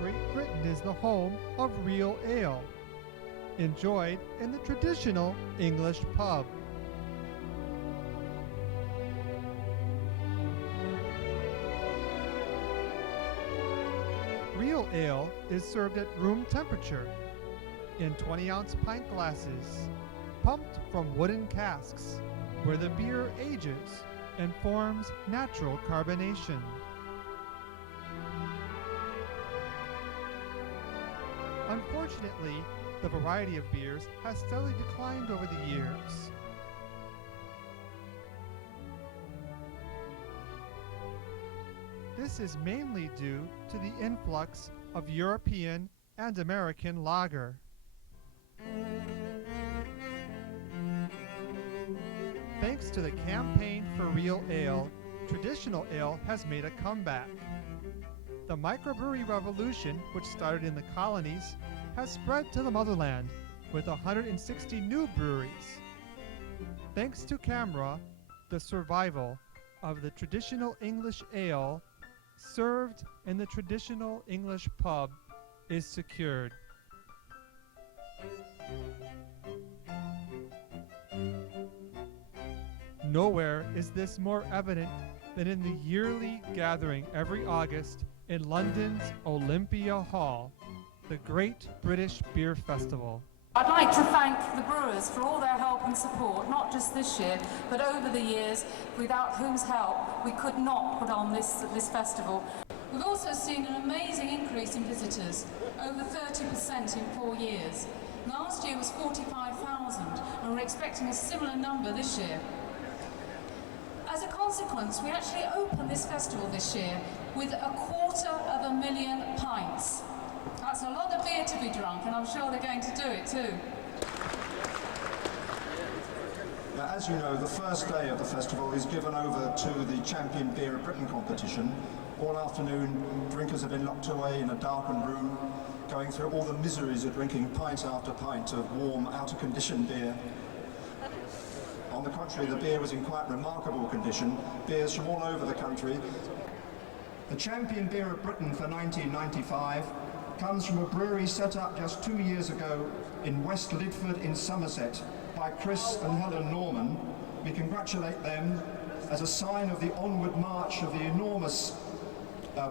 Great Britain is the home of real ale, enjoyed in the traditional English pub. Real ale is served at room temperature in 20-ounce pint glasses, pumped from wooden casks, where the beer ages and forms natural carbonation. Unfortunately, the variety of beers has steadily declined over the years. This is mainly due to the influx of European and American lager. Thanks to the campaign for real ale, traditional ale has made a comeback. The microbrewery revolution, which started in the colonies, has spread to the motherland with 160 new breweries. Thanks to CAMRA, the survival of the traditional English ale served in the traditional English pub is secured. Nowhere is this more evident than in the yearly gathering every August in London's Olympia Hall, the Great British Beer Festival. I'd like to thank the brewers for all their help and support, not just this year, but over the years, without whose help we could not put on this festival. We've also seen an amazing increase in visitors, over 30% in 4 years. Last year was 45,000, and we're expecting a similar number this year. As a consequence, we actually opened this festival this year with 250,000 pints. That's a lot of beer to be drunk, and I'm sure they're going to do it too. Now, as you know, the first day of the festival is given over to the Champion Beer of Britain competition. All afternoon, drinkers have been locked away in a darkened room, going through all the miseries of drinking pint after pint of warm, out-of-condition beer. On the contrary, the beer was in quite remarkable condition. Beers from all over the country. The Champion Beer of Britain for 1995 comes from a brewery set up just 2 years ago in West Lidford in Somerset by Chris and Helen Norman. We congratulate them as a sign of the onward march of the enormous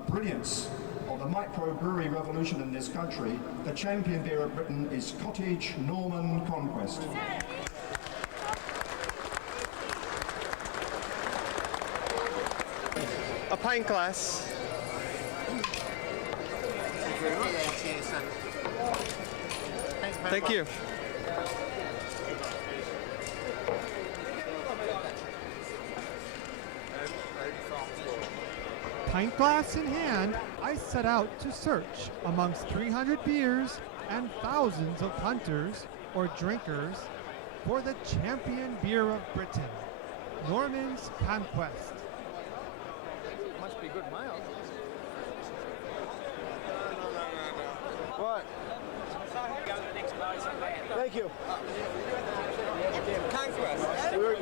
brilliance of the micro-brewery revolution in this country. The Champion Beer of Britain is Cottage Norman Conquest. A pint glass. Thank you. Pint glass in hand, I set out to search amongst 300 beers and thousands of punters or drinkers for the champion beer of Britain, Norman's Conquest. Must be good mild. What? Thank you. Conquest.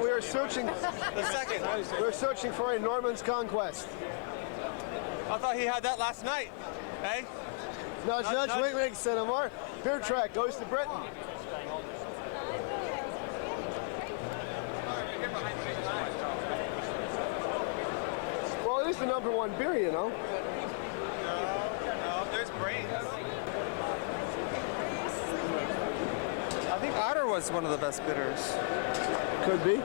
We are searching. The second. We're searching for a Norman's Conquest. I thought he had that last night. Hey? Nudge, nudge, wink, wink, Cinnamore. Beer track goes to Britain. Well, it is the #1 beer, you know. No, there's brains. I think Otter was one of the best bitters. Could be.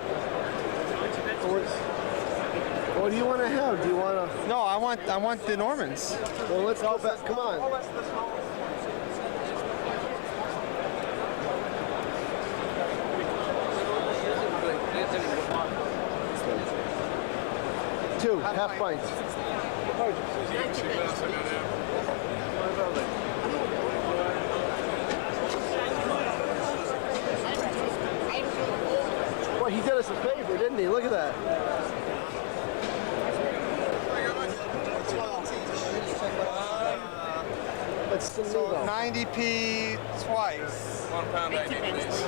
What do you want to have? Do you want to? No, I want the Normans. Well, let's go back. Come on. 2 half pints. Well, he did us a favor, didn't he? Look at that. So 90p twice. £1 80, please.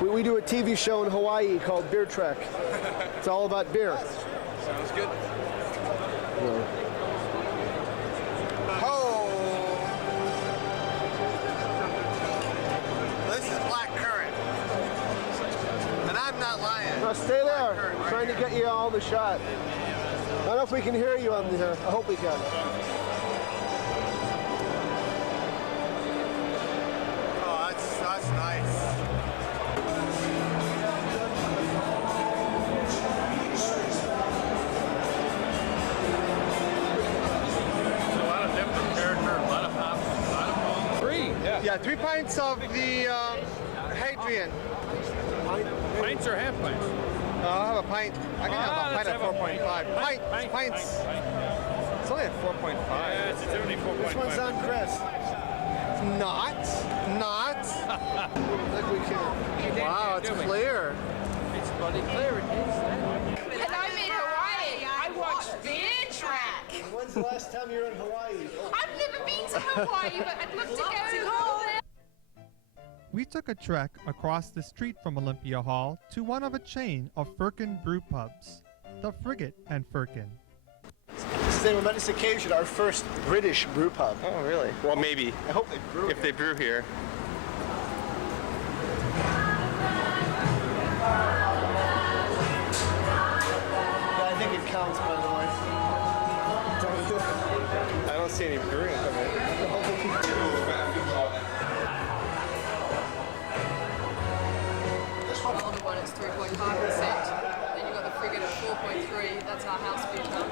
We we do a TV show in Hawaii called Beer Trek. It's all about beer. Sounds good. Yeah. Oh! This is black currant. And I'm not lying. Now stay there. Currant, right Trying to here. get you all the shot. I don't know if we can hear you on the. I hope we can. Oh, that's nice. A lot of different characters, a lot of hops, a lot of foam. Three, yeah. Yeah, 3 pints of the Hadrian. Pints or half pints? I'll have a pint. I can have a pint let's at have a 4.5. Pints. It's only at 4.5. Yeah, it's only 4.5. This one's on Chris. Not. Like we can. Wow, it's clear. It's bloody clear, it is. When I'm in Hawaii, I watch Beer Track. When's the last time you were in Hawaii? I've never been to Hawaii, but I'd love to go there. We took a trek across the street from Olympia Hall to one of a chain of Firkin brew pubs, the Frigate and Firkin. This is a momentous occasion, our first British brew pub. Oh, really? Well, maybe. I hope they brew If they brew here. Yeah, I think it counts, by the way. I don't see any brewing equipment. Golden one is 3.5%. Then you've got the Frigate at 4.3. That's our house beer tub.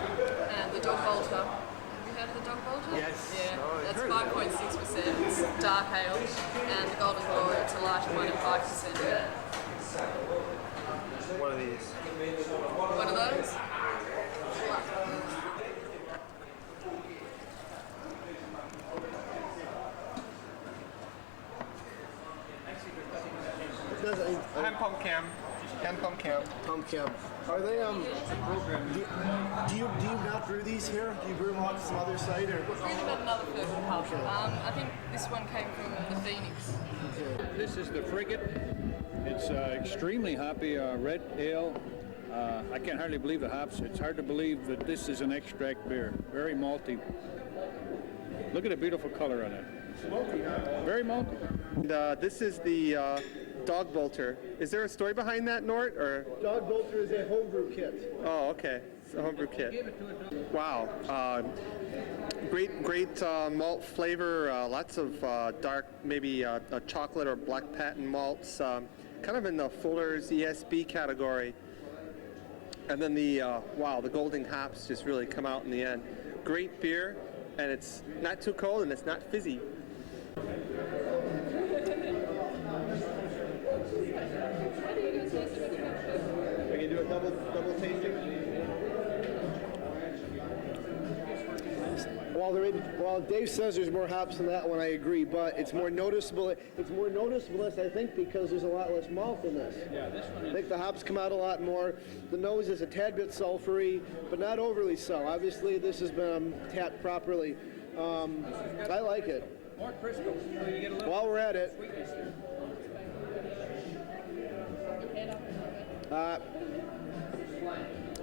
And the Dog Bolter. Have you heard of the Dog Bolter? Yes. Yeah, Oh, I've that's heard of it. 5.6%. It's dark ale. And the Golden Glory, it's a lighter one at 5%. One of these. One of those? Hand pump cam. Tom Kemp. Are they do you not brew these here? Do you brew them off some other site or? Brewed at another Firkin pub. I think this one came from the Phoenix. This is the Frigate. It's extremely hoppy, red ale. I can hardly believe the hops. It's hard to believe that this is an extract beer. Very malty. Look at the beautiful color on it. Smoky, huh? Very malty. And, this is the Dog Bolter. Is there a story behind that, Nort? Or Dog Bolter is a homebrew kit. oh, okay, it's a homebrew kit. Wow, great malt flavor. Lots of dark, maybe chocolate or black patent malts. Kind of in the Fuller's ESB category. And then the wow, the golden hops just really come out in the end. Great beer, and it's not too cold and it's not fizzy. We can do a double tasting. While Dave says there's more hops in that one, I agree, but it's more noticeable. It's more noticeable, I think, because there's a lot less malt in this. Yeah, this one I think the hops come out a lot more. The nose is a tad bit sulfury, but not overly so. Obviously, this has been tapped properly. I like it. more crystals, so you get a little While we're at it, sweetness there.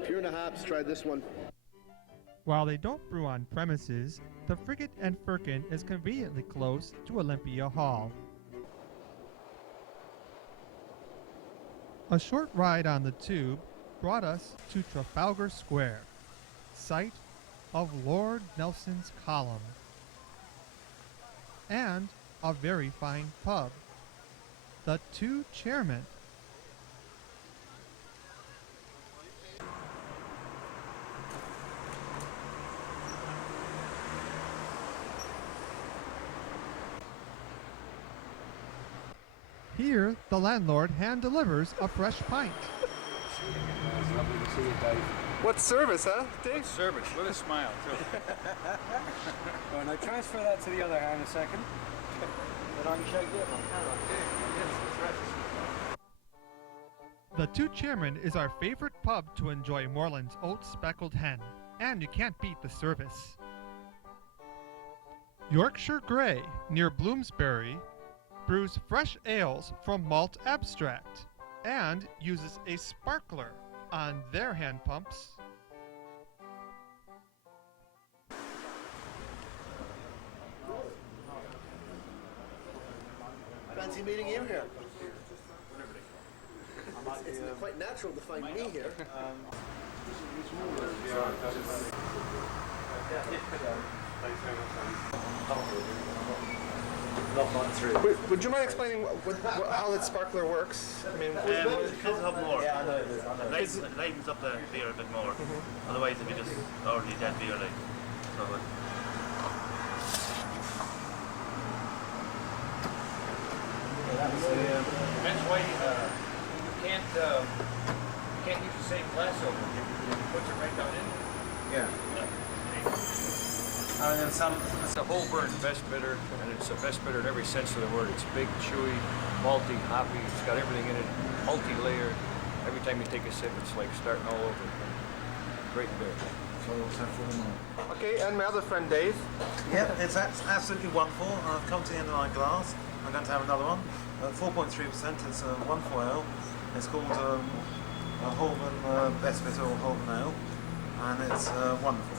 if you're into hops, try this one. While they don't brew on premises, the Frigate and Firkin is conveniently close to Olympia Hall. A short ride on the tube brought us to Trafalgar Square, site of Lord Nelson's column, and a very fine pub, the Two Chairmen. Here, the landlord hand delivers a fresh pint. It's lovely to see you, Dave. What service, huh, Dave? Service with a smile, too. Oh, and I transfer that to the other hand a second. Then I can show you on camera. The Two Chairmen is our favorite pub to enjoy Moreland's oat speckled hen, and you can't beat the service. Yorkshire Grey, near Bloomsbury, brews fresh ales from malt abstract. and uses a sparkler on their hand pumps. Fancy meeting you here. It's quite natural to find me here. Would you mind explaining how the sparkler works? I mean, it fills up more. Yeah, I know it is. It lightens up the beer a bit more. Otherwise, it'd be just already dead beer, like. So, That's why you can't use the same glass over. You put it right down in. Yeah. And then some. It's a whole burn best bitter, and it's the best bitter in every sense of the word. It's big, chewy, malty, hoppy. It's got everything in it. Multi-layered. Every time you take a sip, it's like starting all over. Great beer. So we'll have for them all. okay, and my other friend Dave. Yeah, it's absolutely wonderful. I've come to the end of my glass. I'm going to have another one. 4.3%. It's a wonderful ale. It's called a Holborn Best Bitter or Holborn Ale, and it's wonderful.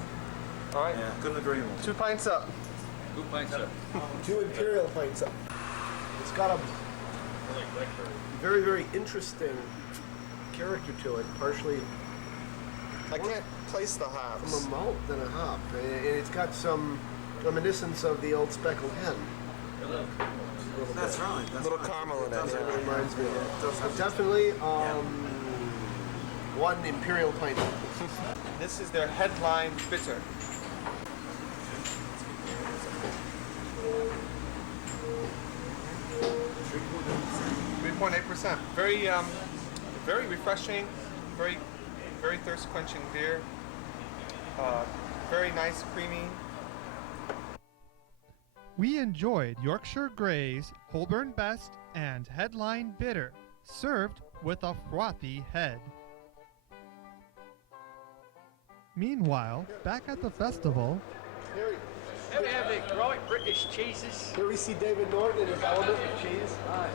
All right. Yeah, couldn't agree more. 2 pints up. 2 pints up. 2 imperial pints up. It's got a very, very interesting character to it, partially I can't place the hops. from a malt than a hop. And it's got some reminiscence of the old speckled hen. That's right. That's Little right. caramel in it. does It have- reminds me of yeah, that. it does have- Definitely 1 imperial pint. This is their headline bitter. 3.8%. Very, very refreshing. Very, very thirst quenching beer. Very nice, creamy. We enjoyed Yorkshire Grey's Holborn Best and Headline Bitter, served with a frothy head. Meanwhile, back at the festival, Here we have the great British cheeses. Here we see David Norton in his element of cheese. I'm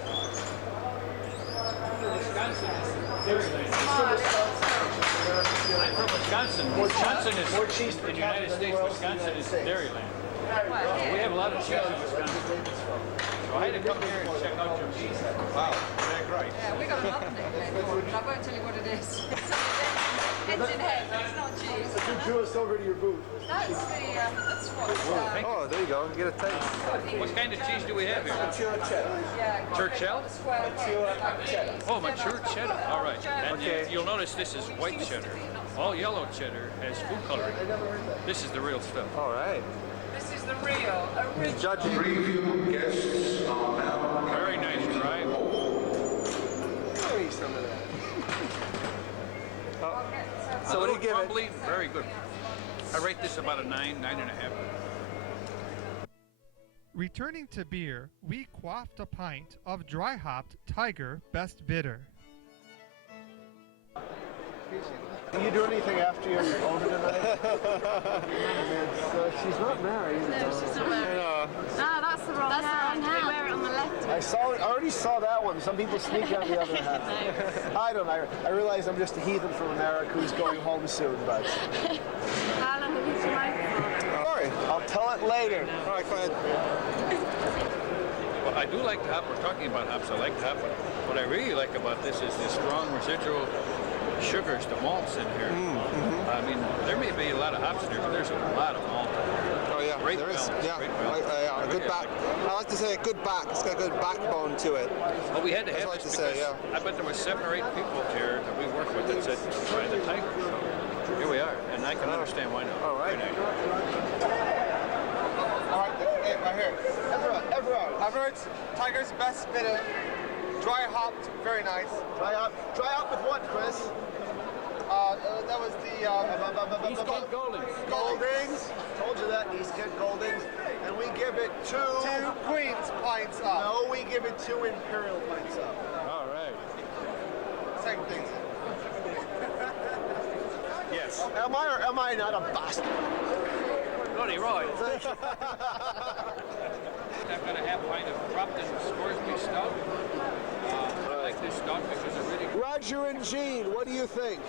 from Wisconsin. Wisconsin is in the United States. Wisconsin is Dairyland. We have a lot of cheese in Wisconsin. So I had to come here and check out your cheese. Wow, they're great. Yeah, we got another nickname, but I won't tell you what it is. It's in head, but it's not cheese. You drew us over to your booth. That's what. Oh, there you go. Get a taste. What kind of cheese do we have here? Mature cheddar. Yeah, Churchill? Mature cheddar. Oh, mature cheddar. All right. And Okay. you'll notice this is white cheddar. All yellow cheddar has food coloring. This is the real stuff. All right. This is the real, original. Judging. Very nice drive. Give me some of that. So what do you give it? Crumbly, very good. I rate this about a 9, 9.5. returning to beer, we quaffed a pint of dry hopped Tiger Best Bitter. Do you do anything after you're older tonight? She's not married. No, she's not married. No, that's the wrong hand. We wear it on the left. I already saw that one. Some people sneak out the other hand. I don't know. I realize I'm just a heathen from America who's going home soon, but... How long have you smoked for? Sorry, I'll tell it later. All right, go ahead. Well, I do like the hop. We're talking about hops. I like the hop. What I really like about this is the strong residual sugars, the malts in here. I mean, there may be a lot of hops in here, but there's a lot of malt. Oh yeah, Great there is. balance, Yeah, great balance. a good back. I like to say a good back. It's got a good backbone to it. Well, we had to have I'd like this to say, because yeah. I bet there were 7 or 8 people here that we work with that said try the Tiger. So here we are, and I can understand why not. All right. Very nice. All right, right here. Everett, Tiger's Best Bitter, dry hopped, very nice. Dry up with what, Chris? That was the East Kent Goldings. Goldings. Told you that, East Kent Goldings. And we give it 2 Queens pints up. No, we give it 2 Imperial pints up. All right. Same thing. Yes. Am I or am I not a bastard? Bloody right. I've got a half pint of Crompton Scoresby Stout. I like this stout because it really... Roger and Gene, what do you think?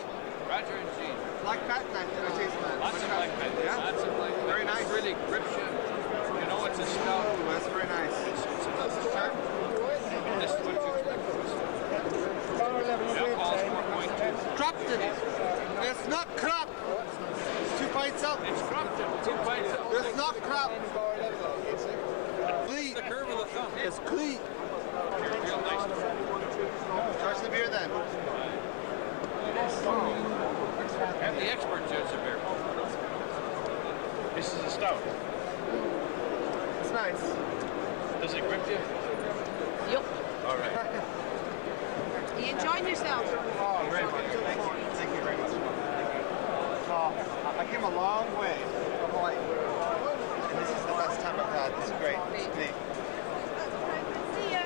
Roger and Gene. Black patent, I taste that. Lots of black patent. Yeah. Lots of black patent. Very nice. It really grips you. You know it's a stout. Ooh, that's very nice. It's a sharp. This is what you expect from a stout. Alcohol's 4.2. Crupton. It's not crop. It's 2 pints up. It's Crupton. 2 pints up. It's not crop. It's the curve of the thumb. It's clean. Real nice. Charge the beer then. Have the expert judge the beer. This is a stout. It's nice. Does it grip you? Yep. All right. Are you enjoying yourself? Oh, very much. Thank you very much. I came a long way from Hawaii, and this is the best time I've had. This is great. It's neat. See ya.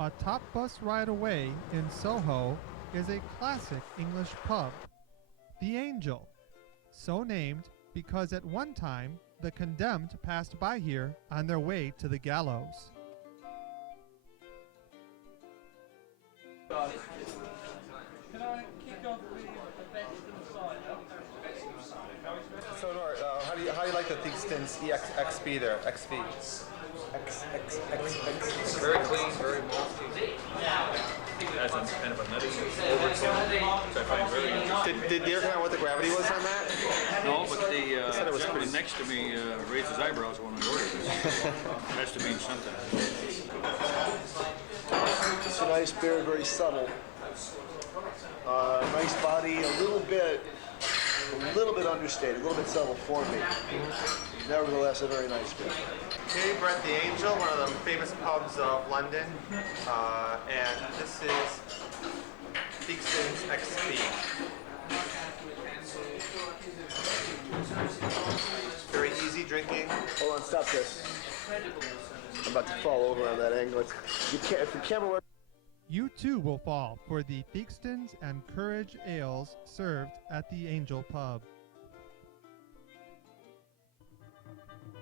A top bus ride away in Soho is a classic English pub, the Angel, so named because at one time the condemned passed by here on their way to the gallows. So, Nor, how do you like the Theakston's XP there? XP. It's very clean, very malty. Has a kind of a nutty overtone, which I find very interesting. Did you ever find out what the gravity was on that? No, but the said it was gentleman pretty- next to me raised his eyebrows when I ordered this. It has to mean something. It's a nice beer, very subtle. Nice body, a little bit understated, a little bit subtle for me. Nevertheless, a very nice beer. Here we're at the Angel, one of the famous pubs of London, and this is Theakston's XP. Very easy drinking. Hold on, stop this. I'm about to fall over on that angle. You can't, if the camera were... You too will fall for the Theakston's and Courage ales served at the Angel Pub.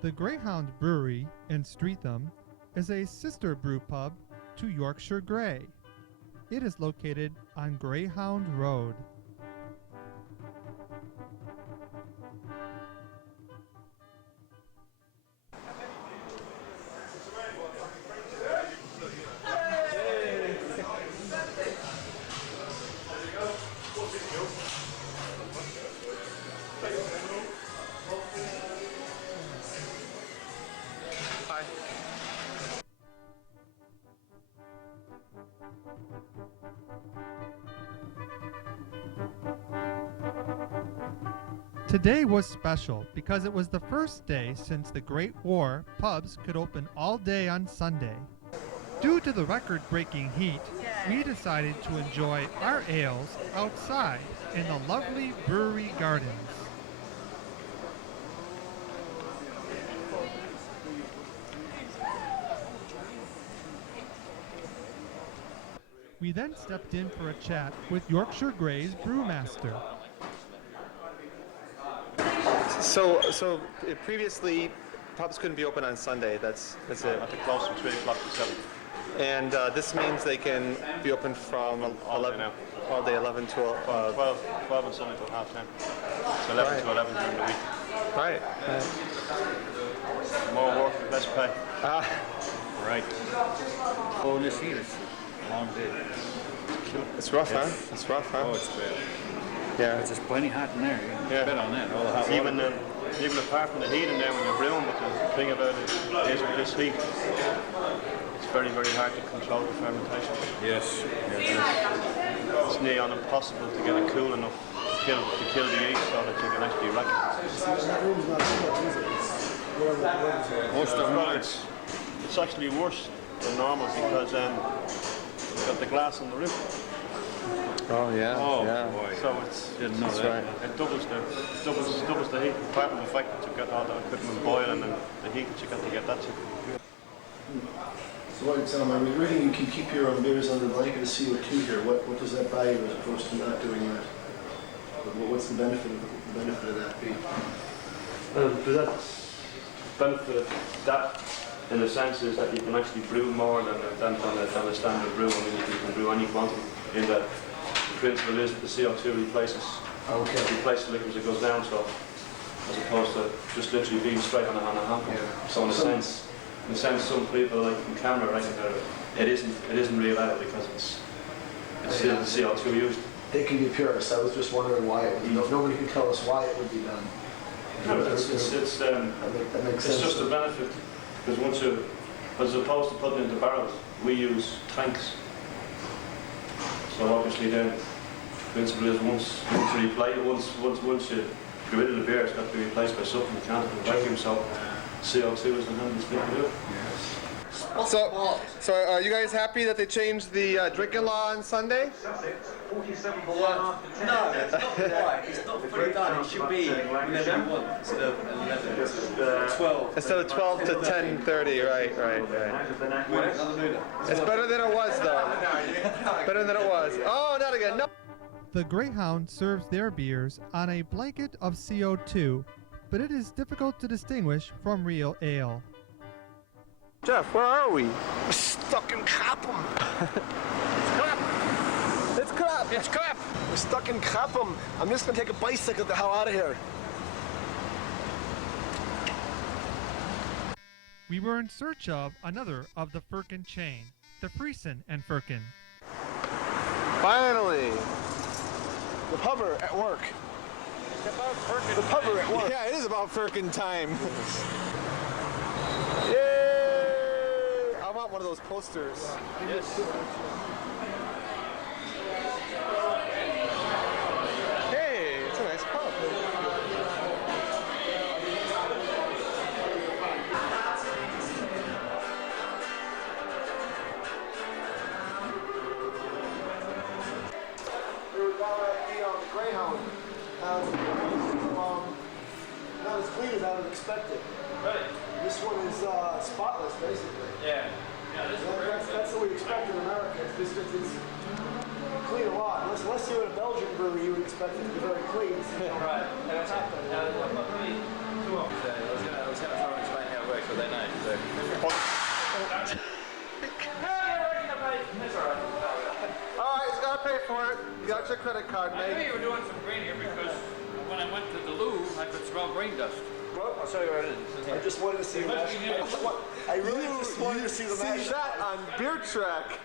The Greyhound Brewery in Streatham is a sister brew pub to Yorkshire Grey. It is located on Greyhound Road. Hi. Today was special because it was the first day since the Great War pubs could open all day on Sunday. Due to the record-breaking heat, we decided to enjoy our ales outside in the lovely brewery gardens. We then stepped in for a chat with Yorkshire Grey's brewmaster. So previously, pubs couldn't be open on Sunday. That's it. At the close from 3 o'clock to 7. And this means they can be open from 11 now. all day, 11 to 12 on Sunday till half 10. So 11 Right. to 11 during the week. Right. More work, less pay. Right. Oh, this heat is a long day. It's rough, huh? It's rough, huh? Oh, it's bad. Yeah. It's just plenty hot in there. You can Yeah. bet on that. All the hot Even water. even apart from the heat in there when you're brewing, but the thing about it is with this heat, it's very, very hard to control the fermentation. Yes. It's near on impossible to get it cool enough to kill the yeast so that you can actually rack it. Most of them Well, are. it's actually worse than normal because you've got the glass on the roof. Oh yeah. Oh, yeah. boy. So it's Didn't know That's that. right. it doubles the heat, apart from the fact that you've got all the equipment boiling and the heat that you got to get that to. So what you're telling me, I was reading you can keep your own beers under blanket of CO2 here. What does that buy you as opposed to not doing that? What's the benefit of that be? Does that benefit that in the sense is that you can actually brew more than a standard brew. I mean, you can brew any quantity. In that, the principle is that the CO2 replaces the liquid as it goes down, so as opposed to just literally being straight on a hamper. Yeah. So in a sense, some people like from camera reckon that it isn't real air because it's still the CO2 used. They can be purists. I was just wondering why it would be. Nobody can tell us why it would be done. No, that makes sense. It's just a benefit because once you, as opposed to putting it into barrels, we use tanks. So obviously then, the principle is once you get rid of the beer, it's got to be replaced by something you can't vacuum. So CO2 is the handiest thing to do. So are you guys happy that they changed the drinking law on Sunday? 47 No, it's not right. It's not fully done. It should be 11 instead of 11. 12. Instead of 12 to 10:30, right. It's better than it was, though. Better than it was. Oh, not again. No. The Greyhound serves their beers on a blanket of CO2, but it is difficult to distinguish from real ale. Jeff, where are we? We're stuck in Clapham. It's crap. It's crap. We're stuck in Clapham. I'm just gonna take a bicycle the hell out of here. We were in search of another of the Firkin chain, the Friesen and Firkin. Finally. The pubber at work. It's about Firkin. The pubber at work. Yeah, it is about Firkin time. I want one of those posters. Yes. Hey, it's a nice pub. We were down at the Greyhound. Not as clean as I would expect it. Right. This one is spotless, basically. Yeah. That's what we expect in America. It's clean a lot. Unless you're in a Belgian brewery, you would expect it to be very clean. Right. I'm not really too often. I was going to try and explain how it works, but they know. So. Alright, he's got to pay for it. You got your credit card, I mate. knew you were doing some green here because when I went to the Louvre, I could smell grain dust. I'll show you where it is. I just wanted to see the match. I really just wanted to see the match. See that on Beer Track.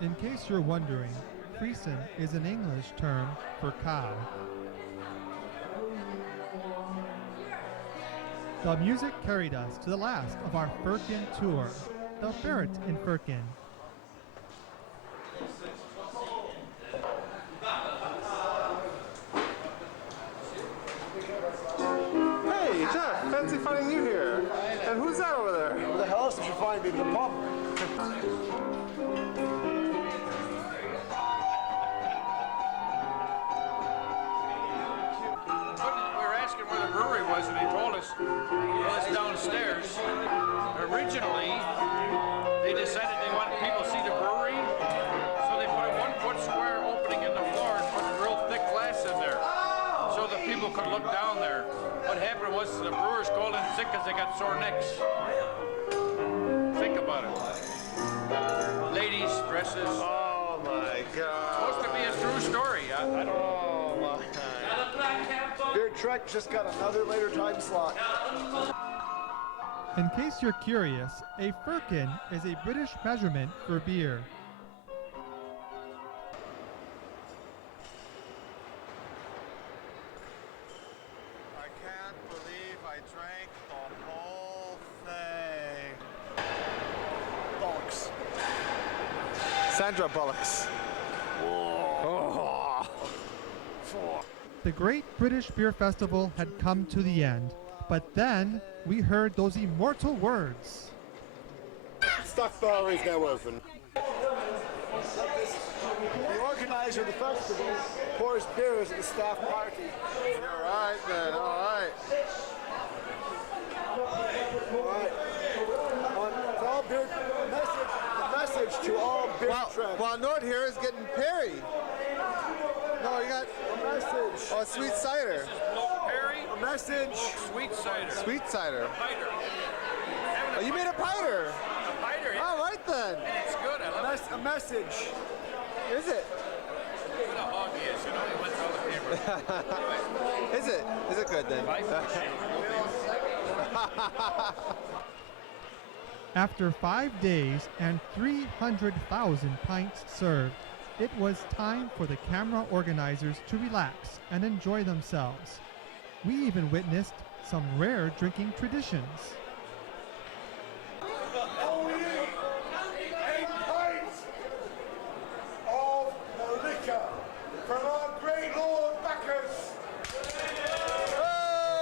In case you're wondering, Friesen is an English term for cow. The music carried us to the last of our Firkin tour, the Ferret in Firkin. Hey, Jeff, fancy finding you here. And who's that over there? Who the hell else did you find me in the pub? We were asking where the brewery was, and he told us it was downstairs. Originally, they decided they wanted people to see the brewery, so they put a 1-foot square opening in the floor and put real thick glass in there, so that people could look down there. What happened was the brewers called in sick because they got sore necks. Think about it. Ladies' dresses. Oh my God. Supposed to be a true story. I don't know. Oh my. Beer Trek just got another later time slot. In case you're curious, a firkin is a British measurement for beer. I can't believe I drank the whole thing. Bollocks. Sandra Bullocks. Oh. The Great British Beer Festival had come to the end, but then we heard those immortal words. Stock bar is now open. The organizer of the festival pours beers at the staff party. All right then, all right. message to all beer tracks. While Nord here is getting Perry. No, you got a message. Oh, sweet cider. This is Bloke Perry. A message. Sweet cider. Sweet cider. Piter. Oh, you made a piter. A piter, yeah. All right then. It's good. I love it. A message. Is it? What a hog he is. You know, he went to all the camera. Is it? Is it good then? After 5 days and 300,000 pints served, it was time for the camera organizers to relax and enjoy themselves. We even witnessed some rare drinking traditions. Only 8 pints of the liquor from our great Lord Bacchus. Hey!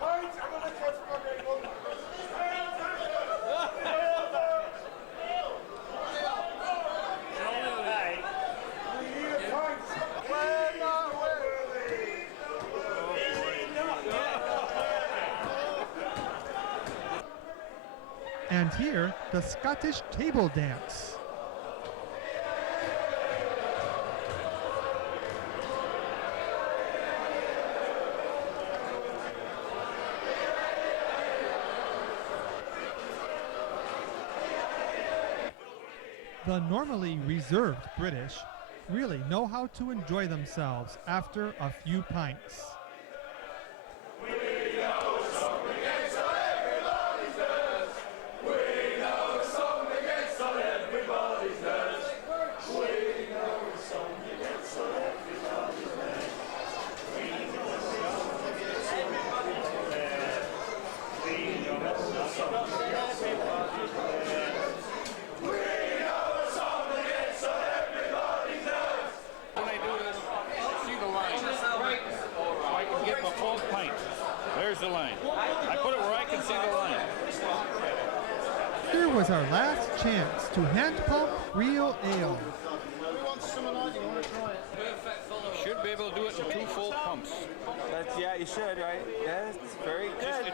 Pints of the liquor from our great Lord Bacchus. We need a pint. And here, the Scottish table dance. The normally reserved British really know how to enjoy themselves after a few pints. There's the line. I put it where I can see the line. Here was our last chance to hand pump real ale. Should be able to do it in 2 full pumps. Yeah, you should, right? Yeah, it's very good.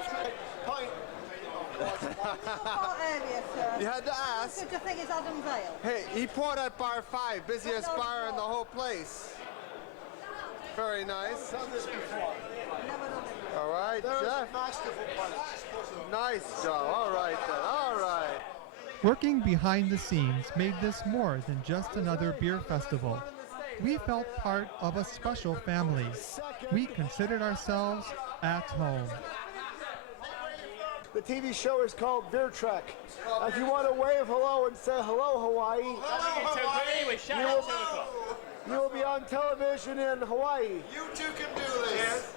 You had to ask. Good to think it's Adam's Ale. Hey, he poured at bar 5, busiest bar in the whole place. Very nice. All right, Jeff. Nice job. All right then. All right. Working behind the scenes made this more than just another beer festival. We felt part of a special family. We considered ourselves at home. The TV show is called Beer Trek. If you want to wave hello and say hello, Hawaii, you will be on television in Hawaii. You two can do this.